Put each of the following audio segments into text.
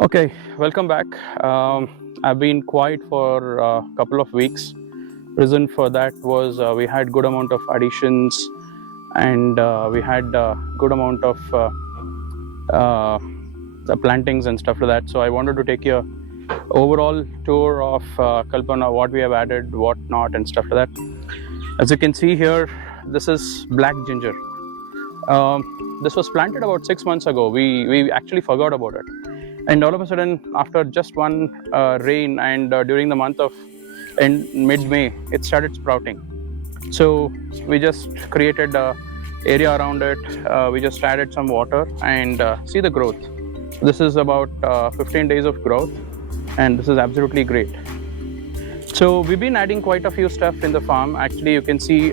Okay, welcome back. I've been quiet for a couple of weeks. Reason for that was we had good amount of additions, and we had good amount of the plantings and stuff like that. So I wanted to take you overall tour of Kalpavana, what we have added, what not, and stuff like that. As you can see here, this is black ginger. This was planted about 6 months ago. We actually forgot about it, and all of a sudden, after just one rain and during the month of mid-May, it started sprouting. So we just created a area around it. We just added some water and see the growth. This is about 15 days of growth, and this is absolutely great. So we've been adding quite a few stuff in the farm. Actually, you can see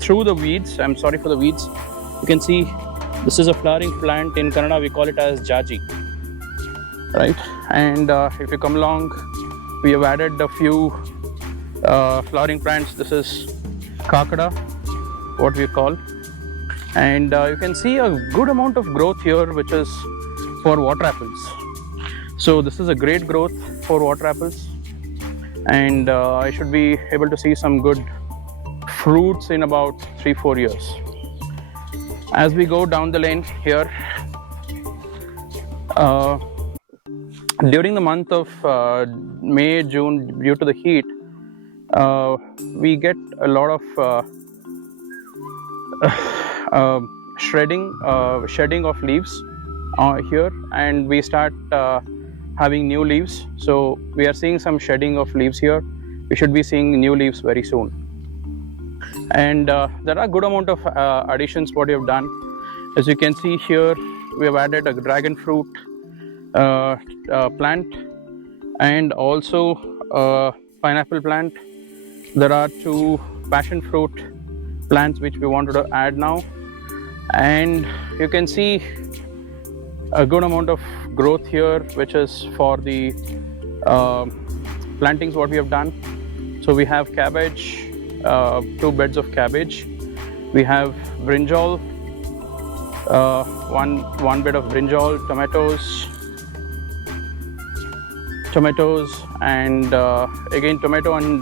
through the weeds. I'm sorry for the weeds. You can see this is a flowering plant. In Kannada, we call it as jaji, right? And if you come along, we have added a few flowering plants. This is kakada, what we call, and you can see a good amount of growth here, which is for water apples. So this is a great growth for water apples, and I should be able to see some good fruits in about 3-4 years. As we go down the lane here, during the month of May, June, due to the heat, we get a lot of shedding of leaves here, and we start having new leaves. So we are seeing some shedding of leaves here. We should be seeing new leaves very soon. And there are good amount of additions what we have done. As you can see here, we have added a dragon fruit plant and also a pineapple plant. There are 2 passion fruit plants which we wanted to add now, and you can see a good amount of growth here, which is for the plantings what we have done. So we have cabbage, 2 beds of cabbage. We have brinjal, one bed of brinjal, tomatoes, and again tomato and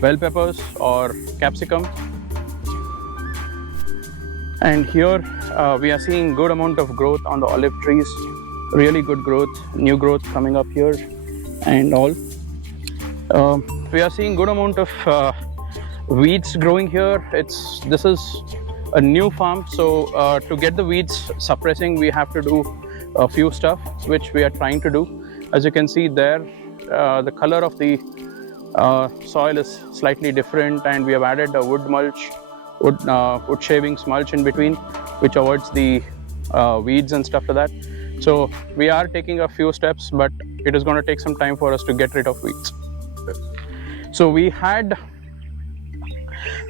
bell peppers or capsicum. And here we are seeing good amount of growth on the olive trees. Really good growth, new growth coming up here, and all. We are seeing good amount of weeds growing here. This is a new farm, so to get the weeds suppressing, we have to do a few stuff, which we are trying to do. As you can see there, the color of the soil is slightly different, and we have added a wood shavings mulch in between, which avoids the weeds and stuff like that. So we are taking a few steps, but it is going to take some time for us to get rid of weeds. So we had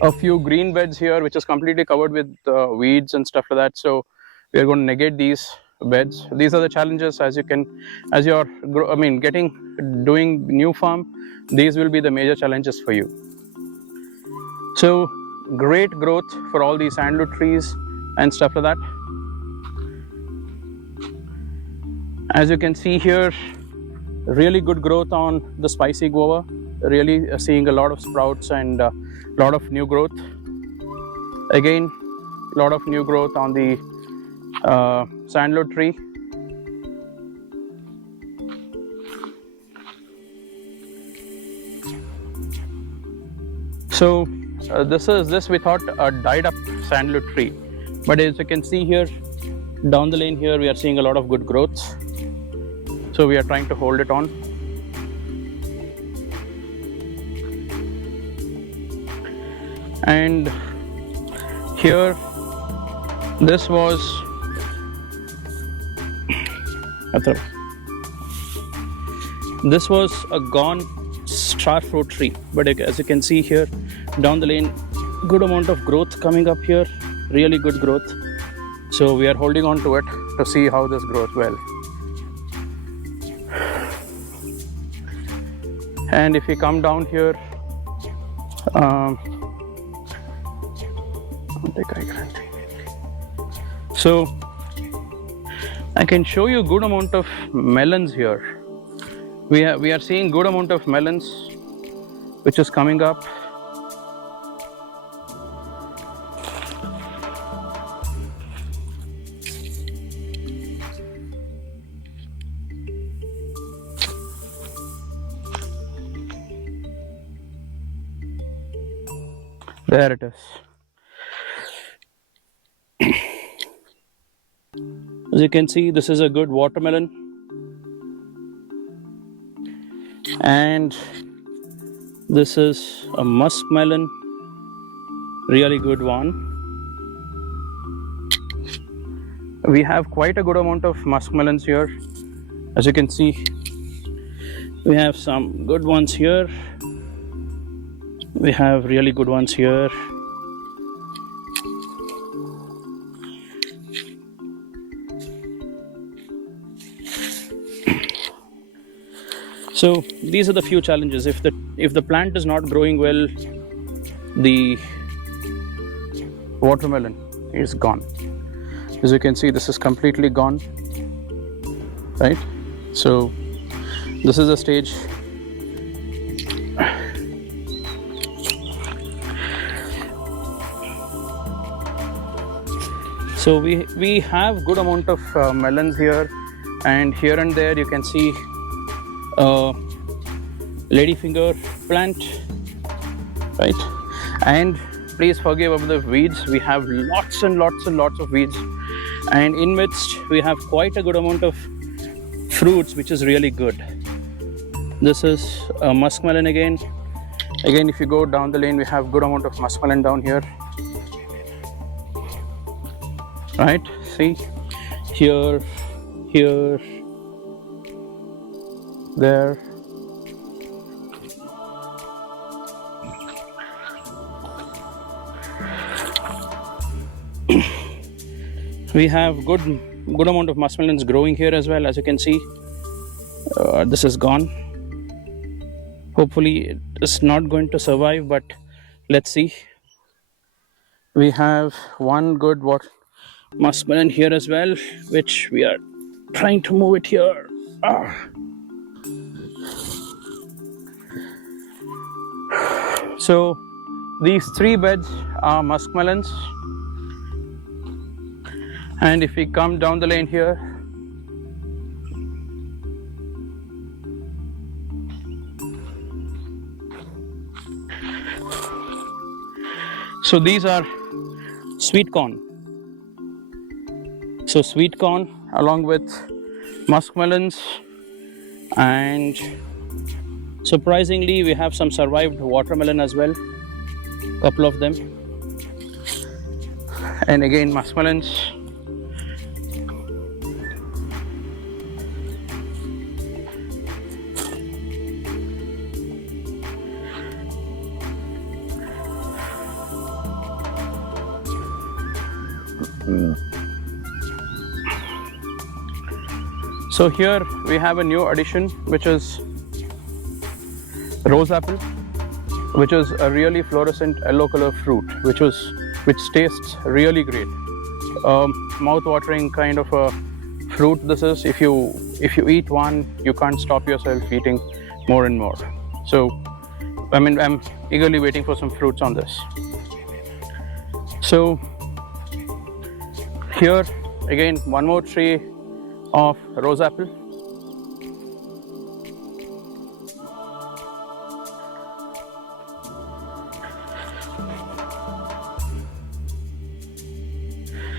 a few green beds here, which is completely covered with weeds and stuff like that. So we are going to negate these beds. These are the challenges as you're doing new farm. These will be the major challenges for you. So great growth for all these sandalwood trees and stuff like that. As you can see here, really good growth on the spicy guava. Really seeing a lot of sprouts and a lot of new growth. Again, a lot of new growth on the sandalwood tree. So this we thought a died up sandalwood tree, but as you can see here, down the lane here, we are seeing a lot of good growth. So we are trying to hold it on. And here, this was a gone star fruit tree, but as you can see here, down the lane, good amount of growth coming up here, really good growth. So we are holding on to it to see how this grows well. And if you come down here, so I can show you good amount of melons here. We are seeing good amount of melons which is coming up. There it is. As you can see, this is a good watermelon, and this is a muskmelon, really good one. We have quite a good amount of muskmelons here. As you can see, we have some good ones here. We have really good ones here. So these are the few challenges. If the plant is not growing well, the watermelon is gone. As you can see, this is completely gone, right? So this is the stage. So we have good amount of melons here, and here and there you can see ladyfinger plant, right? And please forgive about the weeds. We have lots and lots and lots of weeds, and in midst we have quite a good amount of fruits, which is really good. This is a muskmelon again. If you go down the lane, we have good amount of muskmelon down here, right? See, here, there. We have good amount of muskmelons growing here as well. As you can see, this is gone. Hopefully it's not going to survive, but let's see. We have one good muskmelon here as well, which we are trying to move it here. So these three beds are muskmelons, and if we come down the lane here, so these are sweet corn. So sweet corn along with muskmelons, and surprisingly we have some survived watermelon as well, couple of them, and again muskmelons. So here we have a new addition, which is rose apple, which is a really fluorescent yellow color fruit, which tastes really great. Mouth-watering kind of a fruit this is. If you eat one, you can't stop yourself eating more and more. So I'm eagerly waiting for some fruits on this. So here again, one more tree of rose apple.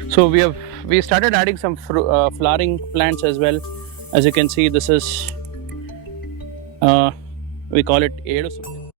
So we started adding some flowering plants as well. As you can see, this is we call it Edu.